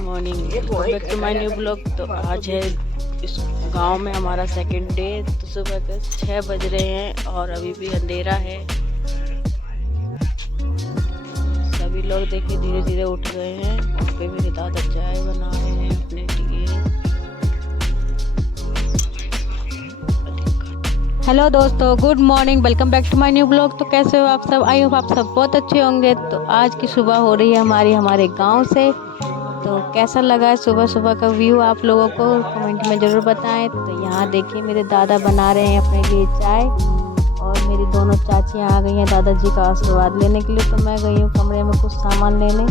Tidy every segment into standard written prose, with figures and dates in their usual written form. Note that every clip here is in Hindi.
Morning, welcome back to my new blog. तो आज है इस गांव में हमारा सेकंड डे। तो सुबह के 6 बज रहे हैं और अभी भी अंधेरा है। सभी लोग देखिए धीरे धीरे उठ गए हैं। वहाँ पे मेरे दादा चाय बना रहे हैं अपने लिए। हेलो दोस्तों, good morning, welcome back to my new blog. तो कैसे हो आप सब? आई होप आप सब बहुत अच्छे होंगे। तो आज की सुबह हो रही है हमारे गांव से। तो कैसा लगा है सुबह सुबह का व्यू आप लोगों को कमेंट में ज़रूर बताएं। तो यहाँ देखिए मेरे दादा बना रहे हैं अपने लिए चाय और मेरी दोनों चाचियाँ आ गई हैं दादाजी का आशीर्वाद लेने के लिए। तो मैं गई हूँ कमरे में कुछ सामान लेने।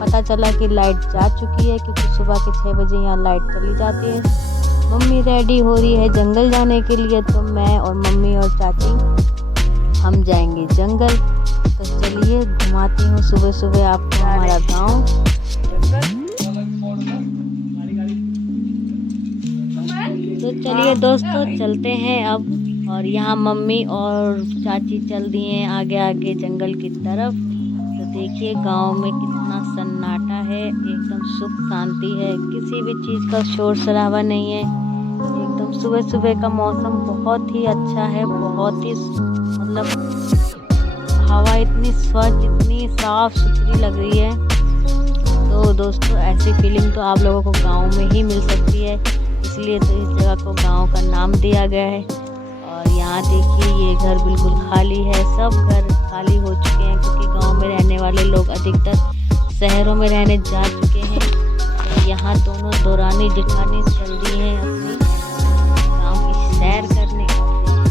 पता चला कि लाइट जा चुकी है क्योंकि सुबह के 6 बजे यहाँ लाइट चली जाती है। मम्मी रेडी हो रही है जंगल जाने के लिए। तो मैं और मम्मी और चाची हम जाएंगे जंगल। तो चलिए घुमाती हूँ सुबह सुबह आपको हमारा गाँव। तो चलिए दोस्तों चलते हैं अब। और यहाँ मम्मी और चाची चल दी हैं आगे आगे जंगल की तरफ। तो देखिए गांव में कितना सन्नाटा है, एकदम सुख शांति है, किसी भी चीज़ का शोर शराबा नहीं है। एकदम सुबह सुबह का मौसम बहुत ही अच्छा है, बहुत ही मतलब हवा इतनी स्वच्छ, इतनी साफ सुथरी लग रही है। तो दोस्तों ऐसी फीलिंग तो आप लोगों को गांव में ही मिल सकती है, इसलिए तो इस जगह को गांव का नाम दिया गया है। और यहाँ देखिए ये घर बिल्कुल खाली है, सब घर खाली हो चुके हैं क्योंकि गांव में रहने वाले लोग अधिकतर शहरों में रहने जा चुके हैं। तो यहाँ दोनों दौरानी जेठानी चल रही हैं अपनी गांव की सैर करने।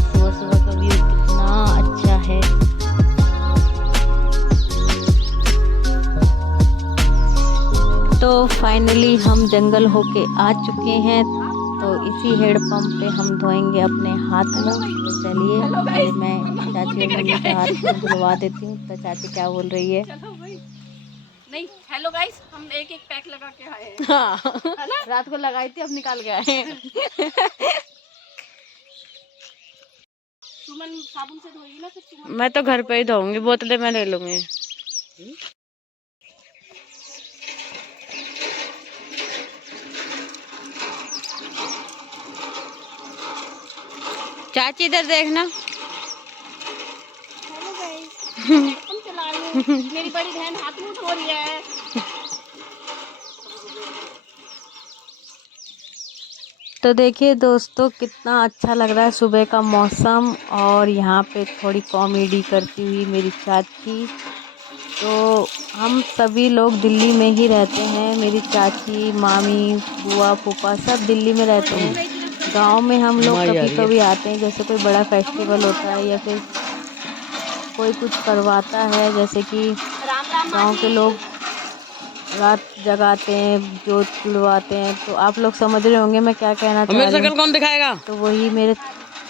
सुबह सुबह का व्यू कितना अच्छा है। तो फाइनली हम जंगल होके आ चुके हैं। तो इसी हेड पंप पे हम धोएंगे अपने हाथ मुंह। तो चलिए पहले मैं चाची और मम्मी के हाथ मुंह धुलवा देती हूँ। तो चाची क्या बोल रही है? नहीं, हेलो गाइस, हम एक पैक लगा के आए हैं। हाँ, रात को लगाई थी, अब निकाल के आए हैं। सुमन साबुन से धोएगी ना फिर सुमन। मैं तो घर पे ही धोऊंगी, बोतलें मैं ले लूंगी। चाची इधर देखना। हेलो गाइस, हम चला रही हूँ। मेरी बड़ी बहन हाथ मुंह धो रही है। तो देखिए दोस्तों कितना अच्छा लग रहा है सुबह का मौसम। और यहाँ पे थोड़ी कॉमेडी करती हुई मेरी चाची। तो हम सभी लोग दिल्ली में ही रहते हैं, मेरी चाची, मामी, बुआ, फूफा सब दिल्ली में रहते हैं। गांव में हम लोग कभी कभी आते हैं, जैसे कोई बड़ा फेस्टिवल होता है या फिर कोई कुछ करवाता है, जैसे कि राम राम गांव के लोग रात जगाते हैं, जोत जुड़वाते हैं। तो आप लोग समझ रहे होंगे मैं क्या कहना चाह रही हूँ। कौन दिखाएगा? तो वही मेरे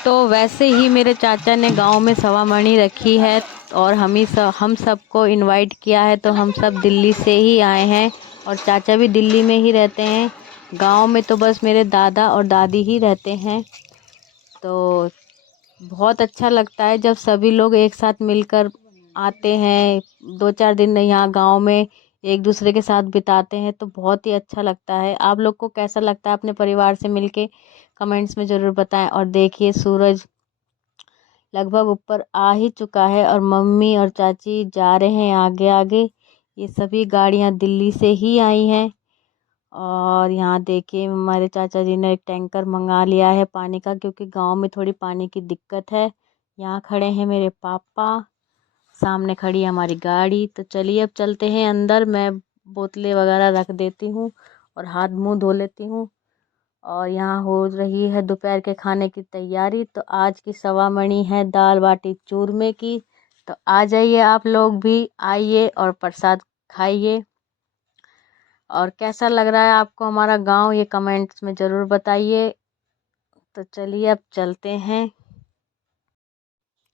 तो वैसे ही मेरे चाचा ने गांव में सवामणि रखी है और हम सबको इनवाइट किया है। तो हम सब दिल्ली से ही आए हैं और चाचा भी दिल्ली में ही रहते हैं। गांव में तो बस मेरे दादा और दादी ही रहते हैं। तो बहुत अच्छा लगता है जब सभी लोग एक साथ मिलकर आते हैं। 2-4 दिन यहाँ गांव में एक दूसरे के साथ बिताते हैं तो बहुत ही अच्छा लगता है। आप लोग को कैसा लगता है अपने परिवार से मिलके? कमेंट्स में ज़रूर बताएं। और देखिए सूरज लगभग ऊपर आ ही चुका है और मम्मी और चाची जा रहे हैं आगे आगे। ये सभी गाड़ियाँ दिल्ली से ही आई हैं। और यहाँ देखिए हमारे चाचा जी ने एक टैंकर मंगा लिया है पानी का क्योंकि गांव में थोड़ी पानी की दिक्कत है। यहाँ खड़े हैं मेरे पापा, सामने खड़ी है हमारी गाड़ी। तो चलिए अब चलते हैं अंदर। मैं बोतलें वगैरह रख देती हूँ और हाथ मुंह धो लेती हूँ। और यहाँ हो रही है दोपहर के खाने की तैयारी। तो आज की सवामणि है दाल बाटी चूरमे की। तो आ जाइए आप लोग भी, आइए और प्रसाद खाइए। और कैसा लग रहा है आपको हमारा गांव, ये कमेंट्स में ज़रूर बताइए। तो चलिए अब चलते हैं।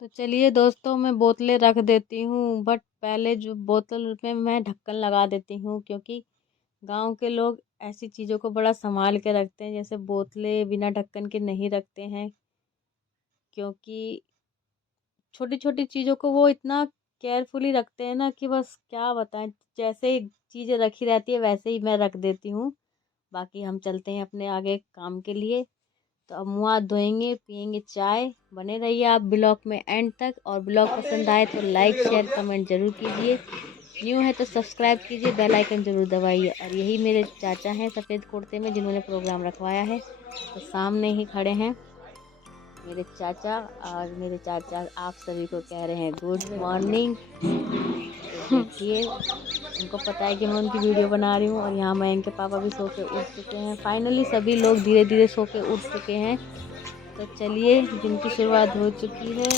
तो चलिए दोस्तों मैं बोतलें रख देती हूँ, बट पहले जो बोतल में मैं ढक्कन लगा देती हूँ क्योंकि गांव के लोग ऐसी चीज़ों को बड़ा संभाल के रखते हैं। जैसे बोतलें बिना ढक्कन के नहीं रखते हैं क्योंकि छोटी छोटी चीज़ों को वो इतना केयरफुली रखते हैं ना कि बस क्या बताएं। जैसे चीज़ें रखी रहती है वैसे ही मैं रख देती हूँ। बाकी हम चलते हैं अपने आगे काम के लिए। तो अब मुँह हाथ धोएंगे, पियेंगे चाय। बने रहिए आप ब्लॉग में एंड तक, और ब्लॉग पसंद आए तो लाइक शेयर कमेंट ज़रूर कीजिए। न्यू है तो सब्सक्राइब कीजिए, बेल आइकन ज़रूर दबाइए। और यही मेरे चाचा हैं सफ़ेद कुर्ते में, जिन्होंने प्रोग्राम रखवाया है। तो सामने ही खड़े हैं मेरे चाचा, और मेरे चाचा आप सभी को कह रहे हैं गुड मॉर्निंग। तो देखिए, उनको पता है कि मैं उनकी वीडियो बना रही हूँ। और यहाँ मयंक के पापा भी सो के उठ चुके हैं। फाइनली सभी लोग धीरे धीरे सो के उठ चुके हैं। तो चलिए, दिन की शुरुआत हो चुकी है।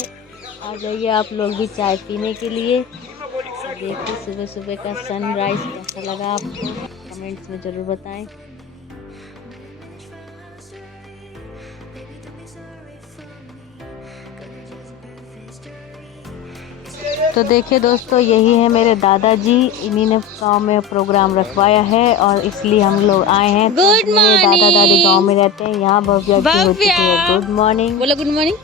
आ जाइए आप लोग भी चाय पीने के लिए। तो देखिए सुबह सुबह का सनराइज कैसा लगा आपको, कमेंट्स में ज़रूर बताएं। तो देखिए दोस्तों, यही है मेरे दादाजी। इन्हीं ने गांव में प्रोग्राम रखवाया है और इसलिए हम लोग आए हैं। तो मेरे दादा दादी गांव में रहते हैं। यहाँ भव्या की हो चुकी है गुड मॉर्निंग। बोलो गुड मॉर्निंग।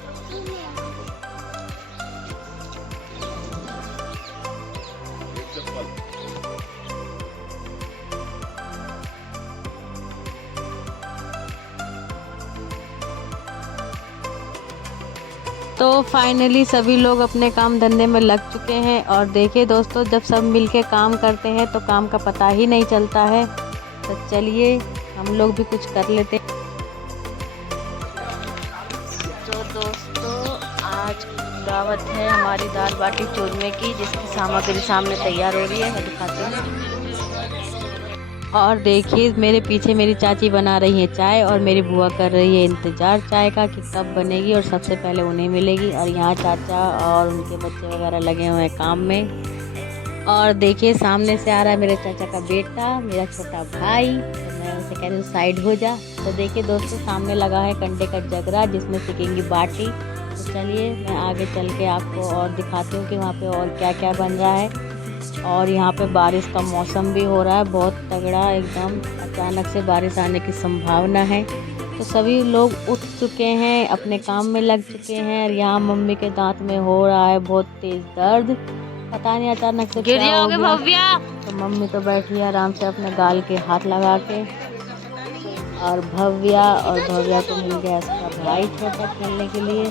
तो फाइनली सभी लोग अपने काम धंधे में लग चुके हैं। और देखिए दोस्तों, जब सब मिलके काम करते हैं तो काम का पता ही नहीं चलता है। तो चलिए हम लोग भी कुछ कर लेते हैं। तो दोस्तों, आज दावत है हमारी दाल बाटी चूरमे की, जिसकी सामग्री सामने तैयार हो रही है, मैं दिखाती हूँ। और देखिए मेरे पीछे मेरी चाची बना रही है चाय, और मेरी बुआ कर रही है इंतज़ार चाय का कि कब बनेगी और सबसे पहले उन्हें मिलेगी। और यहाँ चाचा और उनके बच्चे वगैरह लगे हुए हैं काम में। और देखिए सामने से आ रहा है मेरे चाचा का बेटा, मेरा छोटा भाई। तो मैं उसे कह रही हूँ साइड हो जा। तो देखिए दोस्तों, सामने लगा है कंडे का जगरा, जिसमें सिकेंगी बाटी। तो चलिए मैं आगे चल के आपको और दिखाती हूँ कि वहाँ पे और क्या क्या बन रहा है। और यहाँ पे बारिश का मौसम भी हो रहा है बहुत तगड़ा, एकदम अचानक से बारिश आने की संभावना है। तो सभी लोग उठ चुके हैं, अपने काम में लग चुके हैं। और यहाँ मम्मी के दांत में हो रहा है बहुत तेज दर्द, पता नहीं अचानक से गिर क्या हो जाओगे गया। भव्या। तो मम्मी तो बैठी है आराम से अपने गाल के हाथ लगा के। और भव्या को मिल गया इसका भाई छोटा खेलने के लिए।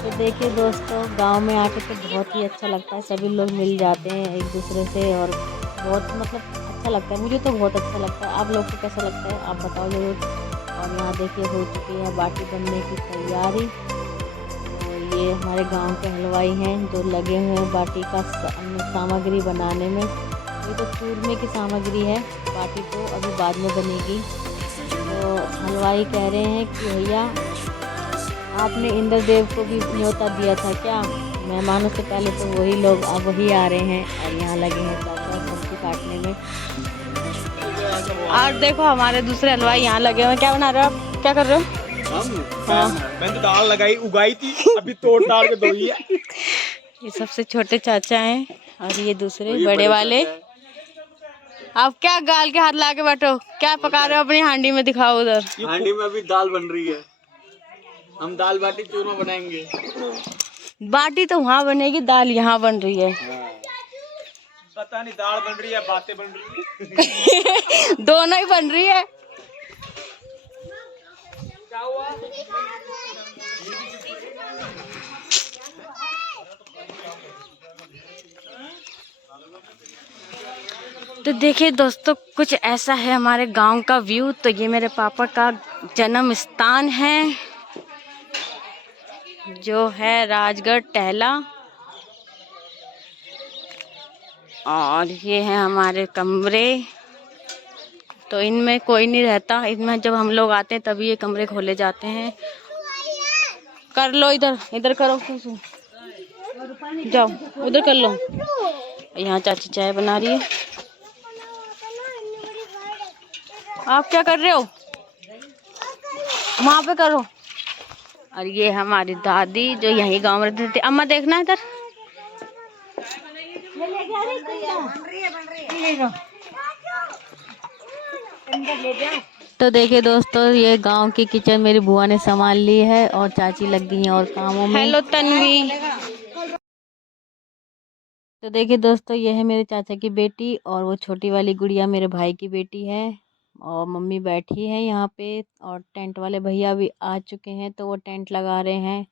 तो देखिए दोस्तों, गांव में आके तो बहुत ही अच्छा लगता है, सभी लोग मिल जाते हैं एक दूसरे से, और बहुत मतलब अच्छा लगता है। मुझे तो बहुत अच्छा लगता है। आप लोग को कैसा लगता है आप बताओ ज़रूर। और यहाँ देखिए हो चुकी है बाटी बनने की तैयारी। तो ये हमारे गांव के हलवाई हैं जो लगे हुए हैं बाटी का सामग्री बनाने में। ये तो चूरमे की सामग्री है, बाटी तो अभी बाद में बनेगी। तो हलवाई कह रहे हैं कि भैया, आपने इंद्रदेव को भी न्योता दिया था क्या? मेहमानों से पहले तो वही लोग अब वही आ रहे हैं। और यहाँ लगे हैं चाचा सब्जी काटने में। और देखो हमारे दूसरे हलवाई यहाँ लगे हुए हैं। क्या बना रहे हो आप, क्या कर रहे हो? हाँ, मैंने तो दाल लगाई उगाई थी, अभी तोड़ ताड़ के धोई है। ये सबसे छोटे चाचा हैं और ये दूसरे बड़े वाले। आप क्या गाल के हाथ ला के बैठो, क्या पका रहे हो अपनी हांडी में, दिखाओ उधर। हांडी में अभी दाल बन रही है, हम दाल बाटी चूरमा बनाएंगे। बाटी तो वहाँ बनेगी, दाल यहाँ बन रही है। पता नहीं दाल बन रही है बातें बन रही है। दोनों ही बन रही है। क्या हुआ? तो देखिए दोस्तों, कुछ ऐसा है हमारे गांव का व्यू। तो ये मेरे पापा का जन्म स्थान है, जो है राजगढ़ टहला। और ये है हमारे कमरे। तो इनमें कोई नहीं रहता, इनमें जब हम लोग आते हैं तभी ये कमरे खोले जाते हैं। कर लो, इधर इधर करो, जाओ उधर कर लो। यहाँ चाची चाय बना रही है। आप क्या कर रहे हो? वहाँ पे करो। और ये हमारी दादी जो यहीं गांव में रहती थी। अम्मा देखना इधर। तो देखिए दोस्तों, ये गांव की किचन मेरी बुआ ने संभाल ली है और चाची लग गई हैं और कामों में। हेलो तन्वी। तो देखिए दोस्तों, ये है मेरे चाचा की बेटी और वो छोटी वाली गुड़िया मेरे भाई की बेटी है। और मम्मी बैठी है यहाँ पे और टेंट वाले भैया भी आ चुके हैं तो वो टेंट लगा रहे हैं।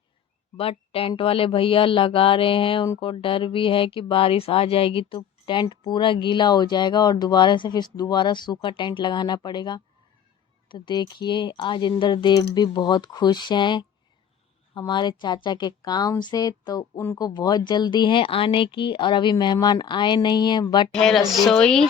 बट टेंट वाले भैया लगा रहे हैं, उनको डर भी है कि बारिश आ जाएगी तो टेंट पूरा गीला हो जाएगा और दोबारा से फिर दोबारा सूखा टेंट लगाना पड़ेगा। तो देखिए आज इंद्रदेव भी बहुत खुश हैं हमारे चाचा के काम से, तो उनको बहुत जल्दी है आने की और अभी मेहमान आए नहीं हैं। बट है रसोई।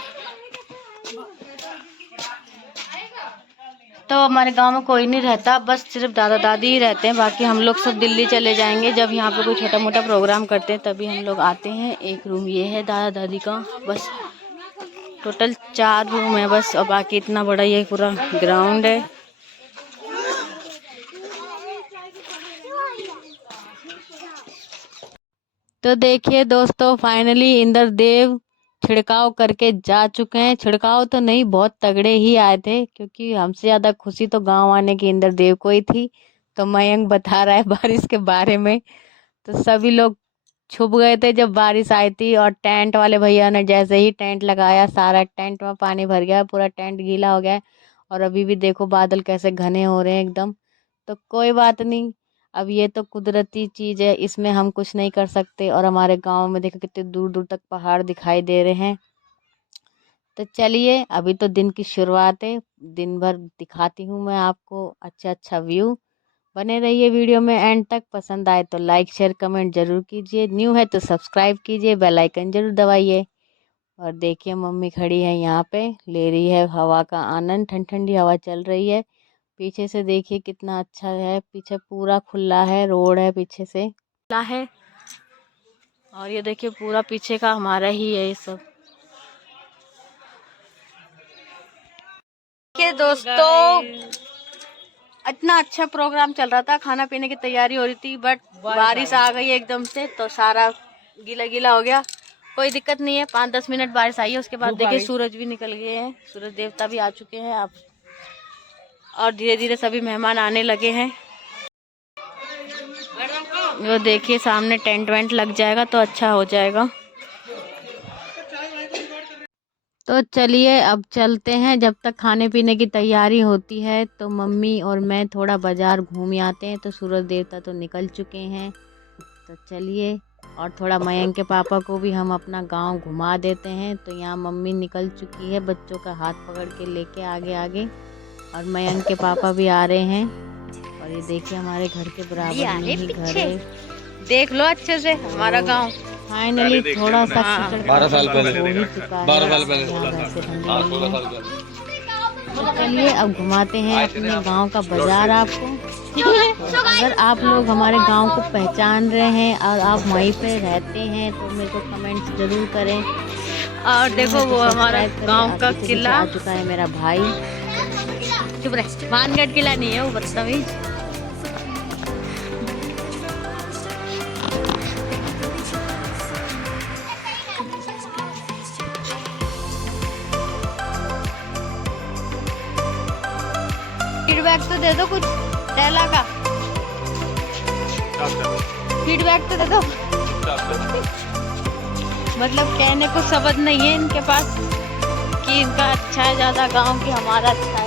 तो हमारे गांव में कोई नहीं रहता, बस सिर्फ दादा दादी ही रहते हैं। बाकी हम लोग सब दिल्ली चले जाएंगे जब यहाँ पे कोई छोटा मोटा प्रोग्राम करते हैं तभी हम लोग आते हैं। एक रूम ये है दादा दादी का, बस टोटल 4 रूम है बस, और बाकी इतना बड़ा ये पूरा ग्राउंड है। तो देखिए दोस्तों, फाइनली इंद्रदेव छिड़काव करके जा चुके हैं। छिड़काव तो नहीं, बहुत तगड़े ही आए थे, क्योंकि हमसे ज़्यादा खुशी तो गांव आने की इंद्रदेव को ही थी। तो मयंक बता रहा है बारिश के बारे में। तो सभी लोग छुप गए थे जब बारिश आई थी, और टेंट वाले भैया ने जैसे ही टेंट लगाया सारा टेंट में पानी भर गया, पूरा टेंट गीला हो गया है। और अभी भी देखो बादल कैसे घने हो रहे हैं एकदम। तो कोई बात नहीं, अब ये तो कुदरती चीज़ है, इसमें हम कुछ नहीं कर सकते। और हमारे गांव में देखो कितने दूर दूर तक पहाड़ दिखाई दे रहे हैं। तो चलिए, अभी तो दिन की शुरुआत है, दिन भर दिखाती हूँ मैं आपको अच्छा अच्छा व्यू। बने रहिए वीडियो में एंड तक। पसंद आए तो लाइक शेयर कमेंट जरूर कीजिए, न्यू है तो सब्सक्राइब कीजिए, बेल आइकन जरूर दबाइए। और देखिए मम्मी खड़ी है यहाँ पे, ले रही है हवा का आनंद, ठंडी ठंडी हवा चल रही है। पीछे से देखिए कितना अच्छा है, पीछे पूरा खुला है, रोड है पीछे से खुला है। और ये देखिए पूरा पीछे का हमारा ही है ये सब। देखिए दोस्तों, इतना अच्छा प्रोग्राम चल रहा था, खाना पीने की तैयारी हो रही थी, बट बारिश आ गई एकदम से तो सारा गीला गीला हो गया। कोई दिक्कत नहीं है, 5-10 मिनट बारिश आई है, उसके बाद देखिए सूरज भी निकल गए हैं, सूरज देवता भी आ चुके हैं आप। और धीरे धीरे सभी मेहमान आने लगे हैं। वो देखिए सामने टेंट वेंट लग जाएगा तो अच्छा हो जाएगा। तो चलिए अब चलते हैं, जब तक खाने पीने की तैयारी होती है तो मम्मी और मैं थोड़ा बाज़ार घूम आते हैं। तो सूरज देवता तो निकल चुके हैं, तो चलिए। और थोड़ा मयंक के पापा को भी हम अपना गांव घुमा देते हैं। तो यहाँ मम्मी निकल चुकी है बच्चों का हाथ पकड़ के लेके आगे आगे, और मयंक के पापा भी आ रहे हैं। और ये देखिए हमारे घर के बराबर में ही घर है, देख लो अच्छे से हमारा गांव। फाइनली थोड़ा सा 12 साल पहले, हो ही चुका है। 12 साल पहले, यहाँ घर से ठंडी 16 नहीं साल है। पहले। तो चलिए अब घुमाते हैं अपने गांव का बाजार आपको। तो अगर आप लोग हमारे गांव को पहचान रहे हैं और आप वहीं पे रहते हैं तो मेरे को कमेंट्स जरूर करें। और देखो वो हमारा गांव का पीछे किला आ चुका है मेरा भाई। चुप रहे, भानगढ़ किला नहीं है वो, बदतमीज। फीडबैक तो दे दो कुछ डेला का, फीडबैक तो दे दो। मतलब कहने को शब्द नहीं है इनके पास कि इनका अच्छा है ज़्यादा गांव की हमारा अच्छा है।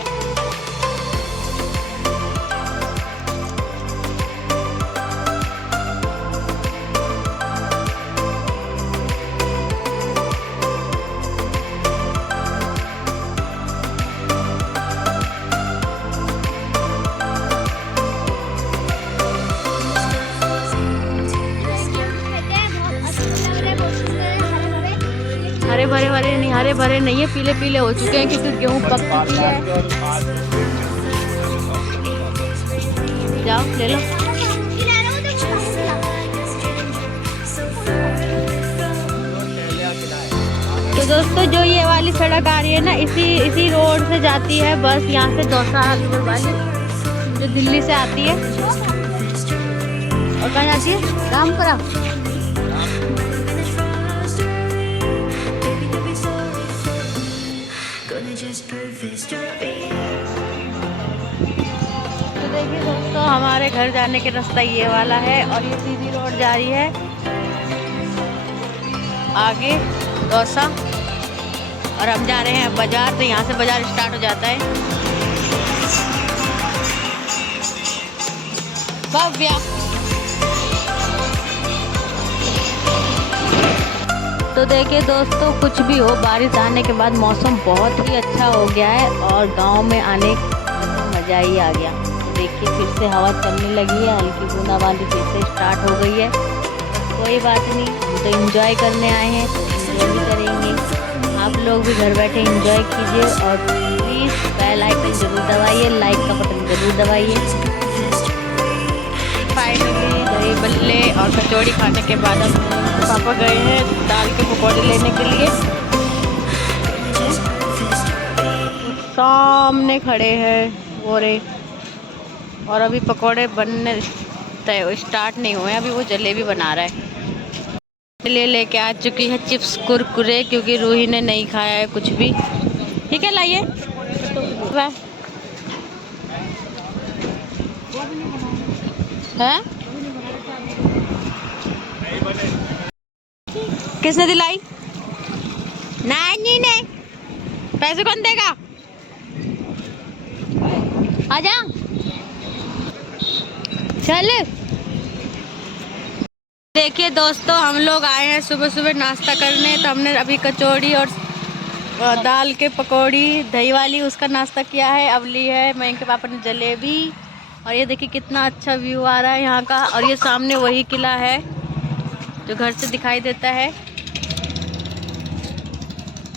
हरे भरे नहीं है, पीले पीले हो चुके हैं क्योंकि गेहूं पक चुकी है। जाओ ले लो। तो दोस्तों जो ये वाली सड़क आ रही है ना, इसी रोड से जाती है बस, यहाँ से दौसा वाली जो दिल्ली से आती है। और कहाँ जाती है? रामपुरा। तो देखिए दोस्तों, हमारे घर जाने के रास्ता ये वाला है और ये सीधी रोड जा रही है। आगे डोसा। और हम जा रहे हैं बाजार, तो यहाँ से बाजार स्टार्ट हो जाता है। भव्य तो देखिए दोस्तों, कुछ भी हो, बारिश आने के बाद मौसम बहुत ही अच्छा हो गया है और गांव में आने का मज़ा ही आ गया। देखिए फिर से हवा चलने लगी है, हल्की बूंदाबांदी फिर से स्टार्ट हो गई है। कोई बात नहीं, हम तो एंजॉय करने आए हैं, एंजॉय भी करेंगे। आप लोग भी घर बैठे एंजॉय कीजिए और प्लीज़ बेल आइकन जरूर दबाइए, लाइक का बटन जरूर दबाइए। फाइनली दही बल्ले और कचौड़ी खाने के बाद हम पापा गए हैं दाल के पकौड़े लेने के लिए। सामने खड़े हैं वो रे, और अभी पकौड़े बनने स्टार्ट नहीं हुए, अभी वो जलेबी बना रहा है। लेके आ चुकी है चिप्स कुरकुरे, क्योंकि रूही ने नहीं खाया है कुछ भी। ठीक है लाइए। हैं? किसने दिलाई? नानी ने। पैसे कौन देगा? आजा चल। देखिए दोस्तों, हम लोग आए हैं सुबह सुबह नाश्ता करने, तो हमने अभी कचौड़ी और दाल के पकौड़ी दही वाली उसका नाश्ता किया है। अब ली है मैं के पापा ने जलेबी। और ये देखिए कितना अच्छा व्यू आ रहा है यहाँ का, और ये सामने वही किला है जो घर से दिखाई देता है।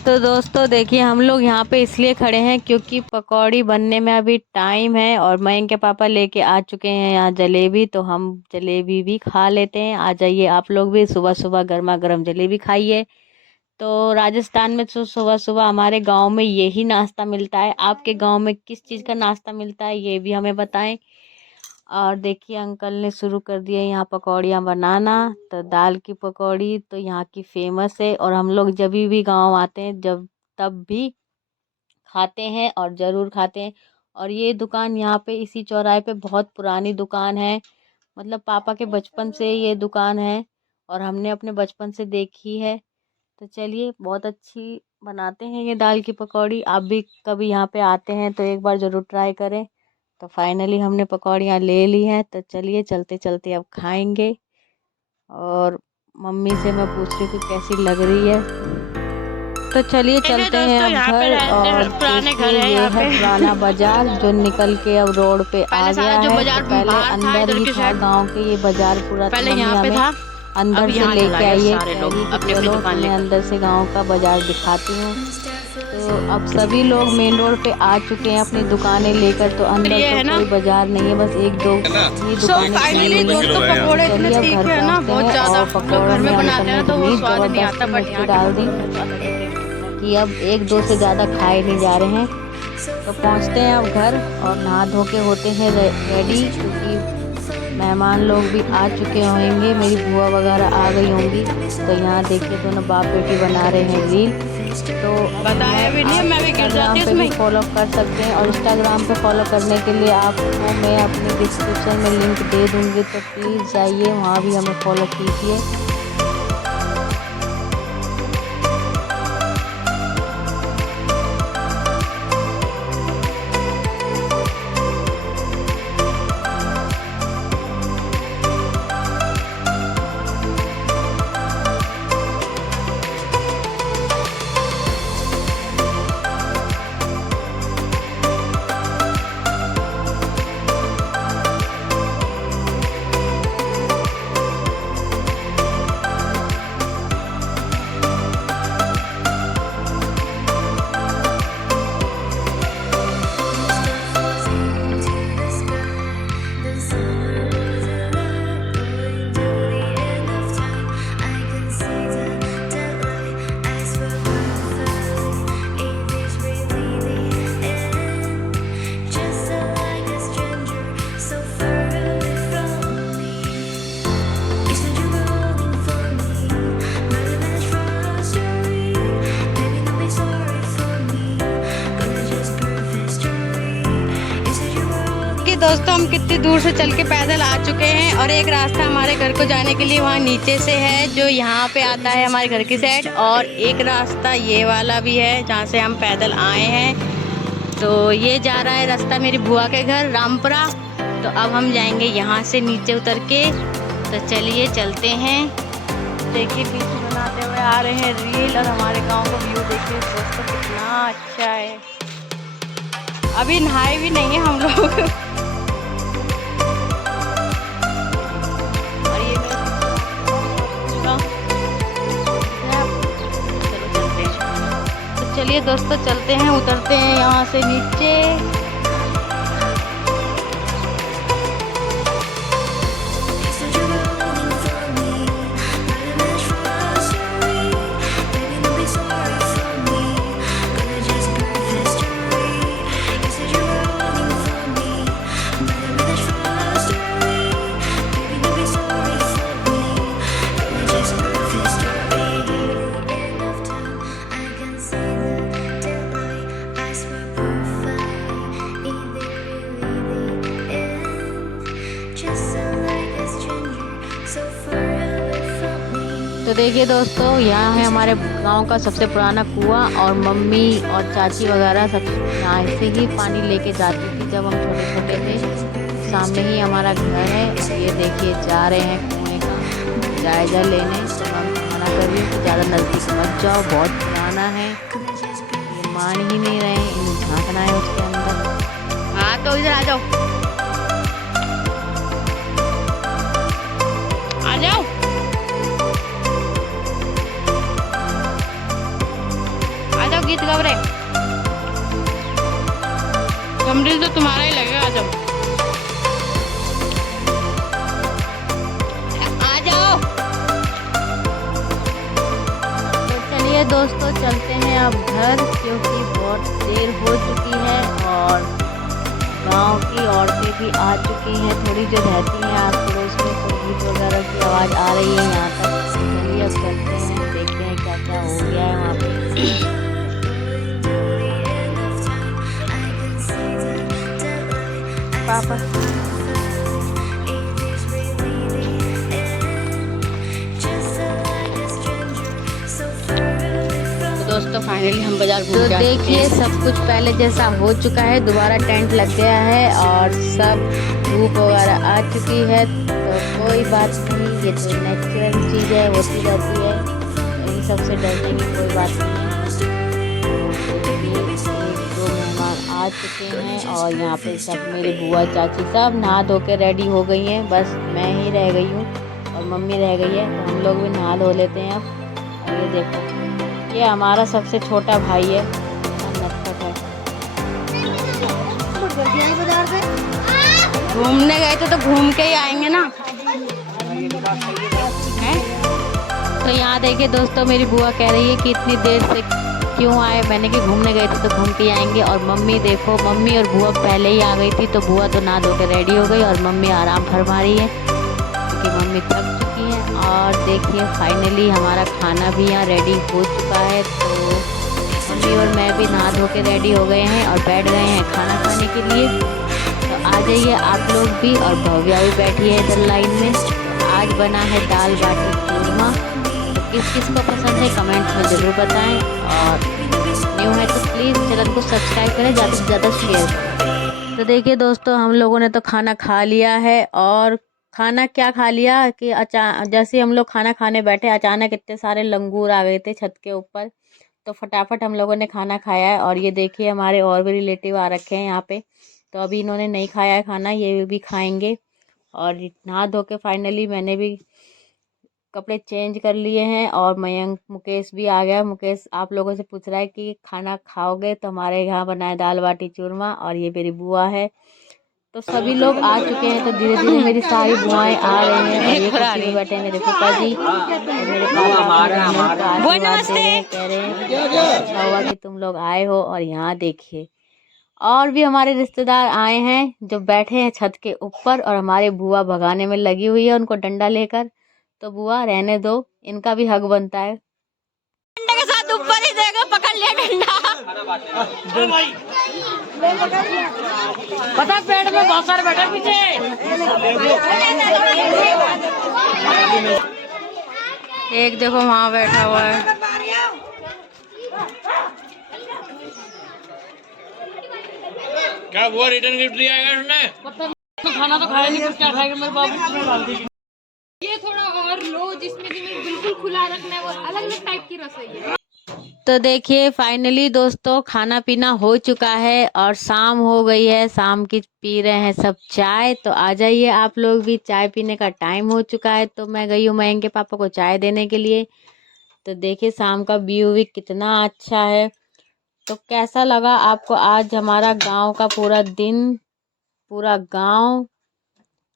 तो दोस्तों देखिए, हम लोग यहाँ पे इसलिए खड़े हैं क्योंकि पकौड़ी बनने में अभी टाइम है और मयंक के पापा लेके आ चुके हैं यहाँ जलेबी, तो हम जलेबी भी खा लेते हैं। आ जाइए आप लोग भी, सुबह सुबह गर्मा गर्म जलेबी खाइए। तो राजस्थान में तो सुबह सुबह हमारे गांव में यही नाश्ता मिलता है। आपके गांव में किस चीज़ का नाश्ता मिलता है ये भी हमें बताएं। और देखिए अंकल ने शुरू कर दिया यहाँ पकौड़ियाँ बनाना। तो दाल की पकौड़ी तो यहाँ की फेमस है और हम लोग जब भी गांव आते हैं जब तब भी खाते हैं और ज़रूर खाते हैं। और ये दुकान यहाँ पे इसी चौराहे पे बहुत पुरानी दुकान है, मतलब पापा के बचपन से ये दुकान है और हमने अपने बचपन से देखी है। तो चलिए, बहुत अच्छी बनाते हैं ये दाल की पकौड़ी। आप भी कभी यहाँ पे आते हैं तो एक बार ज़रूर ट्राई करें। तो फाइनली हमने पकौड़ियाँ ले ली हैं, तो चलिए चलते चलते अब खाएंगे। और मम्मी से मैं पूछ रही थी कैसी लग रही है, तो चलिए चलते हैं अब घर। और देखिए ये है पुराना बाजार जो निकल के अब रोड पे आ गया है। तो पहले अंदर ही था गांव के ये बाजार पूरा, पहले यहाँ पे था, अंदर से लेके आइए। चलो मैं अंदर से गांव का बाजार दिखाती हूँ। तो अब सभी लोग मेन रोड पे आ चुके हैं अपनी दुकानें लेकर, तो अंदर तो कोई बाजार नहीं है, बस एक दो ही दुकानें खुली हुई हैं। चलिए अब घर पहुँचते हैं और पकौड़ों में अंकल ने इतनी ज़बरदस्त मिर्ची डाल दी कि अब एक दो से ज़्यादा खाए नहीं जा रहे हैं। तो पहुँचते हैं अब घर और नहा धो के होते हैं रेडी, क्योंकि मेहमान लोग भी आ चुके होंगे, मेरी बुआ वगैरह आ गई होंगी। तो यहाँ देखिए दोनों बाप बेटी बना रहे हैं रील। तो बताया भी नहीं, मैं भी गिर जाती हूं उसमें। फॉलो कर सकते हैं और इंस्टाग्राम पे फॉलो करने के लिए आपको मैं अपनी डिस्क्रिप्शन में लिंक दे दूँगी, तो प्लीज़ जाइए वहाँ भी हमें फॉलो कीजिए। दूर से चल के पैदल आ चुके हैं और एक रास्ता हमारे घर को जाने के लिए वहाँ नीचे से है जो यहाँ पे आता है हमारे घर की साइड, और एक रास्ता ये वाला भी है जहाँ से हम पैदल आए हैं। तो ये जा रहा है रास्ता मेरी बुआ के घर रामपुरा। तो अब हम जाएंगे यहाँ से नीचे उतर के। तो चलिए चलते हैं। देखिए पीछे बनाते हुए आ रहे हैं रील, और हमारे गांव का व्यू देखिए दोस्तों कितना अच्छा है। अभी नहाए भी नहीं है हम लोग। और ये चलिए दोस्तों चलते हैं, उतरते हैं यहाँ से नीचे। तो देखिए दोस्तों यहाँ है हमारे गांव का सबसे पुराना कुआं, और मम्मी और चाची वगैरह सब यहाँ से ही पानी लेके जाती थी जब हम छोटे छोटे थे। सामने ही हमारा घर है। ये देखिए जा रहे हैं कुएं का जायजा लेने। तो हम मना कर रही हूँ कि ज़्यादा नज़दीक मत जाओ, बहुत पुराना है। ये मान ही नहीं रहे हैं, इन झाँकना है उसके अंदर। हाँ तो इधर आ जाओ, आ जाओ, गीत गा रहे। कमरिल तो तुम्हारा ही लगेगा। आ जाओ, आ जाओ। तो चलिए दोस्तों चलते हैं अब घर, क्योंकि बहुत देर हो चुकी है और गांव की औरतें भी आ चुकी हैं। थोड़ी जो रहती हैं आस पड़ोस में, तो गीत वगैरह की आवाज़ आ रही है यहाँ तक। चलिए अब चलते हैं, देखते हैं क्या क्या हो गया है वहाँ पे। पापा तो दोस्तों फाइनली हम बाजार घूम के देखिए सब कुछ पहले जैसा हो चुका है। दोबारा टेंट लग गया है और सब धूप वगैरह आ चुकी है। तो कोई बात नहीं, ये तो नेचुरल चीज़ है, होती रहती है। इन सबसे डरने की कोई बात नहीं है। आ चुके हैं और यहाँ पे सब मेरी बुआ चाची सब नहा धो के रेडी हो गई हैं। बस मैं ही रह गई हूँ और मम्मी रह गई है। तो हम लोग भी नहा धो लेते हैं अब। और ये देखो, ये हमारा सबसे छोटा भाई है, नटखट है। घूमने गए थे तो घूम के ही आएंगे ना, है? तो यहाँ देखिए दोस्तों मेरी बुआ कह रही है कि इतनी देर से क्यों आए। मैंने कि घूमने गए थे तो घूम के आएंगे। और मम्मी देखो, मम्मी और बुआ पहले ही आ गई थी। तो बुआ तो नहा धो के रेडी हो गई और मम्मी आराम फरमा रही है क्योंकि मम्मी थक चुकी हैं। और देखिए फाइनली हमारा खाना भी यहाँ रेडी हो चुका है। तो मम्मी और मैं भी नहा धो के रेडी हो गए हैं और बैठ गए हैं खाना खाने के लिए। तो आ जाइए आप लोग भी, और भव्या भी बैठी है इधर लाइन में। आज बना है दाल बाटी चूरमा। किस किस को पसंद है कमेंट्स में ज़रूर बताएं, और न्यू है तो प्लीज़ चैनल को सब्सक्राइब करें, ज़्यादा से ज़्यादा शेयर करें। तो देखिए दोस्तों हम लोगों ने तो खाना खा लिया है। और खाना क्या खा लिया कि जैसे हम लोग खाना खाने बैठे अचानक इतने सारे लंगूर आ गए थे छत के ऊपर। तो फटाफट हम लोगों ने खाना खाया है। और ये देखिए हमारे और भी रिलेटिव आ रखे हैं यहाँ पे। तो अभी इन्होंने नहीं खाया है खाना, ये भी खाएँगे। और नहा धो के फाइनली मैंने भी कपड़े चेंज कर लिए हैं। और मयंक मुकेश भी आ गया। मुकेश आप लोगों से पूछ रहा है कि खाना खाओगे। तो हमारे यहाँ बना है दाल बाटी चूरमा, और ये मेरी बुआ है। तो सभी लोग आ चुके हैं। तो धीरे धीरे मेरी सारी बुआएं आ रही हैं। और ये कुर्सी में बैठे हैं मेरे फूफा जी और मेरे पापा आशीर्वाद दे रहे हैं, कह रहे हैं अच्छा हुआ कि तुम लोग आए हो। और यहाँ देखिए और भी हमारे रिश्तेदार आए हैं जो बैठे हैं छत के ऊपर, और हमारे बुआ भगाने में लगी हुई है उनको डंडा लेकर। तो बुआ रहने दो, इनका भी हक बनता है। डंडे के साथ ऊपर ही देगा, पकड़ लिया डंडा। पता पेड़ में बहुत सारे बैठे पीछे। एक देखो वहाँ बैठा हुआ है। क्या हुआ, रिटर्न गिफ्ट दिया है उसने? खाना तो खाया नहीं, कुछ क्या खाएगा मेरे बाबू। ये थोड़ा और लो, जिसमें कि मैं बिल्कुल खुला रखना है, वो अलग अलग टाइप की रसोई है। तो देखिए फाइनली दोस्तों खाना पीना हो चुका है और शाम हो गई है। शाम की पी रहे हैं सब चाय। तो आ जाइए आप लोग भी, चाय पीने का टाइम हो चुका है। तो मैं गई हूँ मयंक के पापा को चाय देने के लिए। तो देखिए शाम का व्यू भी कितना अच्छा है। तो कैसा लगा आपको आज हमारा गांव का पूरा दिन, पूरा गांव,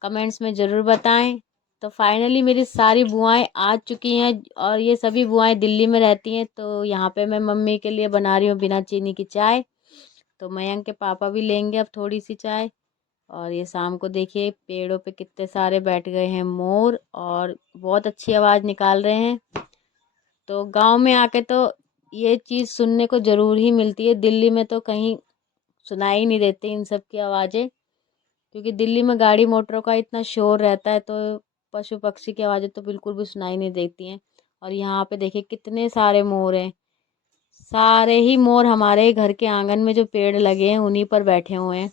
कमेंट्स में ज़रूर बताएं। तो फाइनली मेरी सारी बुआएं आ चुकी हैं और ये सभी बुआएं दिल्ली में रहती हैं। तो यहाँ पे मैं मम्मी के लिए बना रही हूँ बिना चीनी की चाय। तो मयंक के पापा भी लेंगे अब थोड़ी सी चाय। और ये शाम को देखिए पेड़ों पे कितने सारे बैठ गए हैं मोर और बहुत अच्छी आवाज़ निकाल रहे हैं। तो गांव में आके तो ये चीज़ सुनने को ज़रूर ही मिलती है। दिल्ली में तो कहीं सुनाई नहीं देती इन सब की आवाज़ें, क्योंकि दिल्ली में गाड़ी मोटरों का इतना शोर रहता है। तो पशु पक्षी की आवाज़ें तो बिल्कुल भी सुनाई नहीं देती हैं। और यहाँ पे देखिए कितने सारे मोर हैं। सारे ही मोर हमारे घर के आंगन में जो पेड़ लगे हैं उन्हीं पर बैठे हुए हैं।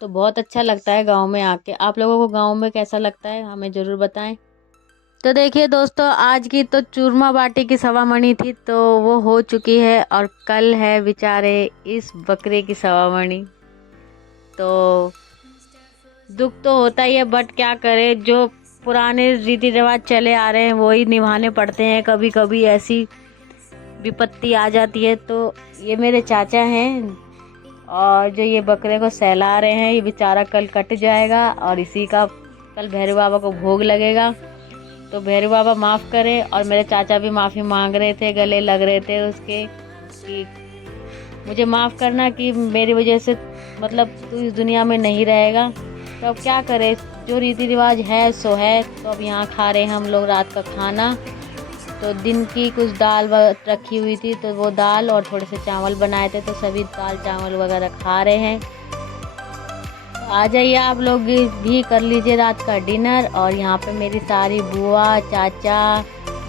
तो बहुत अच्छा लगता है गांव में आके। आप लोगों को गांव में कैसा लगता है हमें ज़रूर बताएं। तो देखिए दोस्तों आज की तो चूरमा बाटी की सवामणी थी, तो वो हो चुकी है। और कल है बेचारे इस बकरे की सवामणी। तो दुख तो होता ही है, बट क्या करे, जो पुराने रीति रिवाज चले आ रहे हैं वही निभाने पड़ते हैं। कभी कभी ऐसी विपत्ति आ जाती है। तो ये मेरे चाचा हैं और जो ये बकरे को सहला रहे हैं, ये बेचारा कल कट जाएगा और इसी का कल भैरव बाबा को भोग लगेगा। तो भैरव बाबा माफ़ करे। और मेरे चाचा भी माफ़ी मांग रहे थे, गले लग रहे थे उसके कि मुझे माफ़ करना कि मेरी वजह से मतलब तू इस दुनिया में नहीं रहेगा। तो अब क्या करें, जो रीति रिवाज है सो है। तो अब यहाँ खा रहे हैं हम लोग रात का खाना। तो दिन की कुछ दाल रखी हुई थी, तो वो दाल और थोड़े से चावल बनाए थे। तो सभी दाल चावल वगैरह खा रहे हैं। तो आ जाइए आप लोग भी कर लीजिए रात का डिनर। और यहाँ पे मेरी सारी बुआ, चाचा,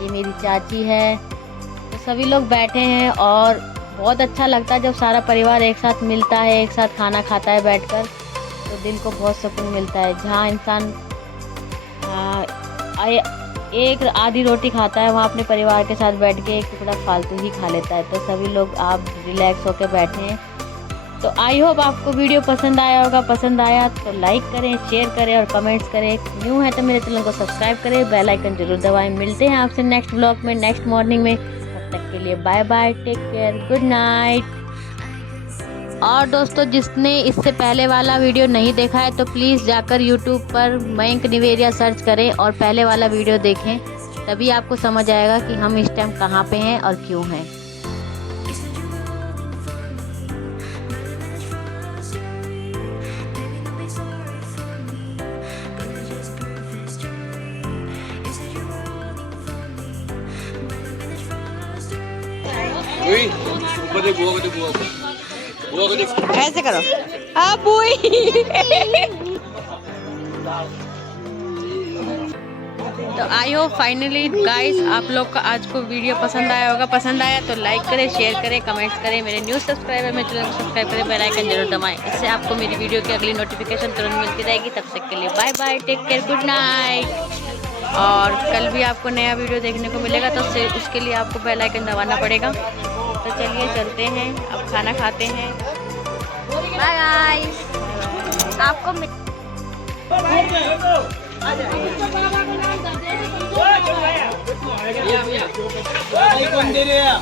ये मेरी चाची है, तो सभी लोग बैठे हैं। और बहुत अच्छा लगता है जब सारा परिवार एक साथ मिलता है, एक साथ खाना खाता है बैठकर। तो दिल को बहुत सुकून मिलता है। जहाँ इंसान एक आधी रोटी खाता है, वहाँ अपने परिवार के साथ बैठ के एक टुकड़ा फालतू ही खा लेता है। तो सभी लोग आप रिलैक्स होकर बैठे हैं। तो आई होप आपको वीडियो पसंद आया होगा। पसंद आया तो लाइक करें, शेयर करें और कमेंट्स करें। न्यू है तो मेरे चैनल को सब्सक्राइब करें, बेल आइकन जरूर दबाएं। मिलते हैं आपसे नेक्स्ट व्लॉग में, नेक्स्ट मॉर्निंग में। तब तक के लिए bye bye, take care, good night. और दोस्तों जिसने इससे पहले वाला वीडियो नहीं देखा है तो प्लीज़ जाकर यूट्यूब पर मयंक निवेरिया सर्च करें और पहले वाला वीडियो देखें। तभी आपको समझ आएगा कि हम इस टाइम कहाँ पे हैं और क्यों हैं। ऐसे करो बुई। तो आई होप फाइनली गाइस आप लोग का आज को वीडियो पसंद आया होगा। पसंद आया तो लाइक करें, शेयर करें, कमेंट्स करें। मेरे न्यू सब्सक्राइबर मेरे चैनल को सब्सक्राइब करें, बेल आइकन जरूर दबाएं। इससे आपको मेरी वीडियो की अगली नोटिफिकेशन तुरंत मिलती रहेगी। तब तक के लिए bye bye, take care, good night. और कल भी आपको नया वीडियो देखने को मिलेगा, तो उसके लिए आपको बेल आइकन दबाना पड़ेगा। तो चलिए चलते हैं, अब खाना खाते हैं। बाय गाइस, आपको कौन दे रहे हैं?